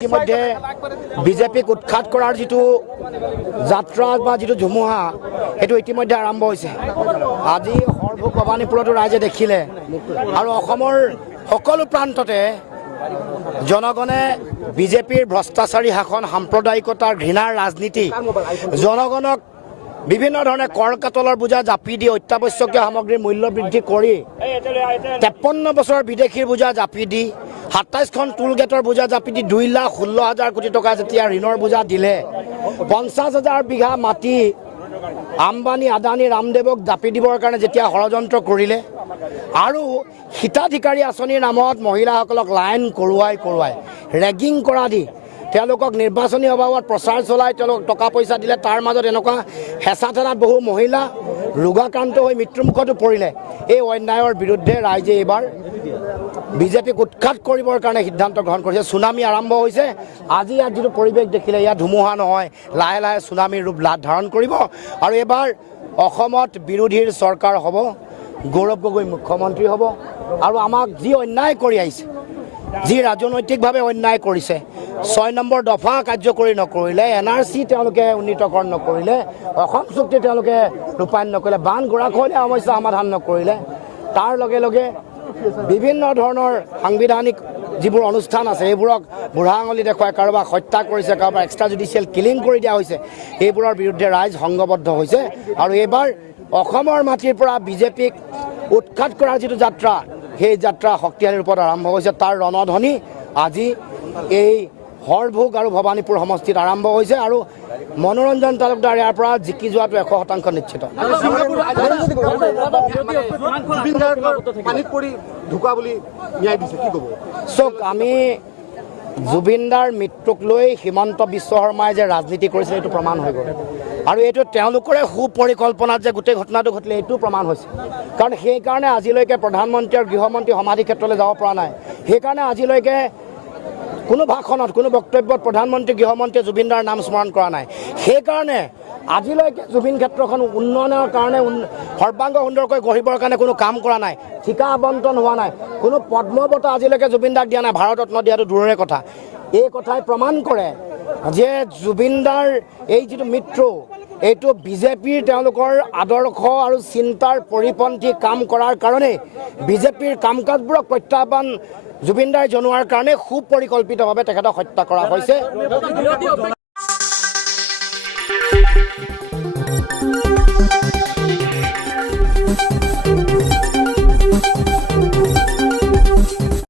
ইতিমধ্যে বিজেপিক উৎখাত কৰাৰ যিটো যাত্ৰা বা যিটো ধুমুহা সেইটো ইতিমধ্যে আৰম্ভ হৈছে। আজি সৰভোগ ভৱানীপুৰতো ৰাইজে দেখিলে আৰু অসমৰ সকলো প্ৰান্ততে জনগণে বিজেপিৰ ভ্ৰষ্টাচাৰী শাসন, সাম্প্ৰদায়িকতাৰ ঘৃণাৰ ৰাজনীতি, জনগণক বিভিন্ন ধৰণে কৰ কাটলৰ বোজা জাপি দি অত্যাৱশ্যকীয় সামগ্ৰীৰ মূল্য বৃদ্ধি কৰি 53 বছৰৰ বিদেশীৰ বোজা জাপি দি 27খন টোল গেটৰ বোজা জাপি দি 2,16,000 কোটি টকা যেতিয়া ঋণৰ বোজা দিলে, 50,000 বিঘা মাটি আম্বানী, আদানী, ৰামদেৱক জাপি দিবৰ কাৰণে যেতিয়া ষড়যন্ত্ৰ কৰিলে আৰু হিতাধিকাৰী আঁচনিৰ নামত মহিলাসকলক লাইন কৰোৱাই ৰেগিং কৰা দি তেওঁলোকক নিৰ্বাচনী অভাৱত প্ৰচাৰ চলাই তেওঁলোকক টকা পইচা দিলে, তাৰ মাজত এনেকুৱা হেঁচা ঠেলাত বহু মহিলা ৰোগাক্ৰান্ত হৈ মৃত্যুমুখতো পৰিলে। এই অন্যায়ৰ বিৰুদ্ধে ৰাইজে এইবাৰ বিজেপিক উৎখাত কৰিবৰ কাৰণে সিদ্ধান্ত গ্ৰহণ কৰিছে। চুনামি আৰম্ভ হৈছে। আজি ইয়াত যিটো পৰিৱেশ দেখিলে, ইয়াত ধুমুহা নহয়, লাহে লাহে চুনামিৰ ৰূপ ধাৰণ কৰিব আৰু এইবাৰ অসমত বিৰোধীৰ চৰকাৰ হ'ব, গৌৰৱ গগৈ মুখ্যমন্ত্ৰী হ'ব আৰু আমাক যি অন্যায় কৰি আহিছে, যি ৰাজনৈতিকভাৱে অন্যায় কৰিছে, 6 নম্বৰ দফা কাৰ্যকৰী নকৰিলে, NRC তেওঁলোকে উন্নীতকৰণ নকৰিলে, অসম চুক্তি তেওঁলোকে ৰূপায়ণ নকৰিলে, বান গৰাখহনীয়া সমস্যা সমাধান নকৰিলে, তাৰ লগে লগে বিভিন্ন ধৰণৰ সাংবিধানিক যিবোৰ অনুষ্ঠান আছে এইবোৰক বুঢ়া আঙুলি দেখুৱাই কাৰোবাক হত্যা কৰিছে, কাৰোবাৰ এক্সট্ৰা জুডিচিয়েল কিলিং কৰি দিয়া হৈছে। এইবোৰৰ বিৰুদ্ধে ৰাইজ সংঘবদ্ধ হৈছে আৰু এইবাৰ অসমৰ মাটিৰ পৰা বিজেপিক উৎখাত কৰাৰ যিটো যাত্ৰা, সেই যাত্ৰা শক্তিশালী ৰূপত আৰম্ভ হৈছে। তাৰ ৰণধ্বনি আজি এই সৰভোগ আৰু ভৱানীপুৰ সমষ্টিত আৰম্ভ হৈছে আৰু মনোৰঞ্জন তালুকদাৰ ইয়াৰ পৰা জিকি যোৱাটো 100% নিশ্চিত। চক আমি জুবিনদাৰ মৃত্যুক লৈ হিমন্ত বিশ্ব শৰ্মাই যে ৰাজনীতি কৰিছিল এইটো প্ৰমাণ হৈ গ'ল আৰু এইটো তেওঁলোকৰে সুপৰিকল্পনাত যে গোটেই ঘটনাটো ঘটিলে এইটো প্ৰমাণ হৈছে। কাৰণ সেইকাৰণে আজিলৈকে প্ৰধানমন্ত্ৰী আৰু গৃহমন্ত্ৰী সমাধি ক্ষেত্ৰলৈ যাব পৰা নাই। সেইকাৰণে আজিলৈকে কোনো ভাষণত, কোনো বক্তব্যত প্ৰধানমন্ত্ৰী, গৃহমন্ত্ৰীয়ে জুবিনদাৰ নাম স্মৰণ কৰা নাই। সেইকাৰণে আজিলৈকে জুবিন ক্ষেত্ৰখন উন্নয়নৰ কাৰণে, সৰ্বাংগ সুন্দৰকৈ গঢ়িবৰ কাৰণে কোনো কাম কৰা নাই, ঠিকা আবণ্টন হোৱা নাই, কোনো পদ্ম বঁটা আজিলৈকে জুবিনদাক দিয়া নাই, ভাৰত ৰত্ন দিয়াটো দূৰৰে কথা। এই কথাই প্ৰমাণ কৰে যে জুবিনদাৰ এই যিটো মৃত্যু, এইটো বিজেপিৰ তেওঁলোকৰ আদৰ্শ আৰু চিন্তাৰ পৰিপন্থী কাম কৰাৰ কাৰণে, বিজেপিৰ কাম কাজবোৰক প্ৰত্যাহ্বান জুবিনদাই জনোৱাৰ কাৰণে সুপৰিকল্পিতভাৱে তেখেতক হত্যা কৰা হৈছে।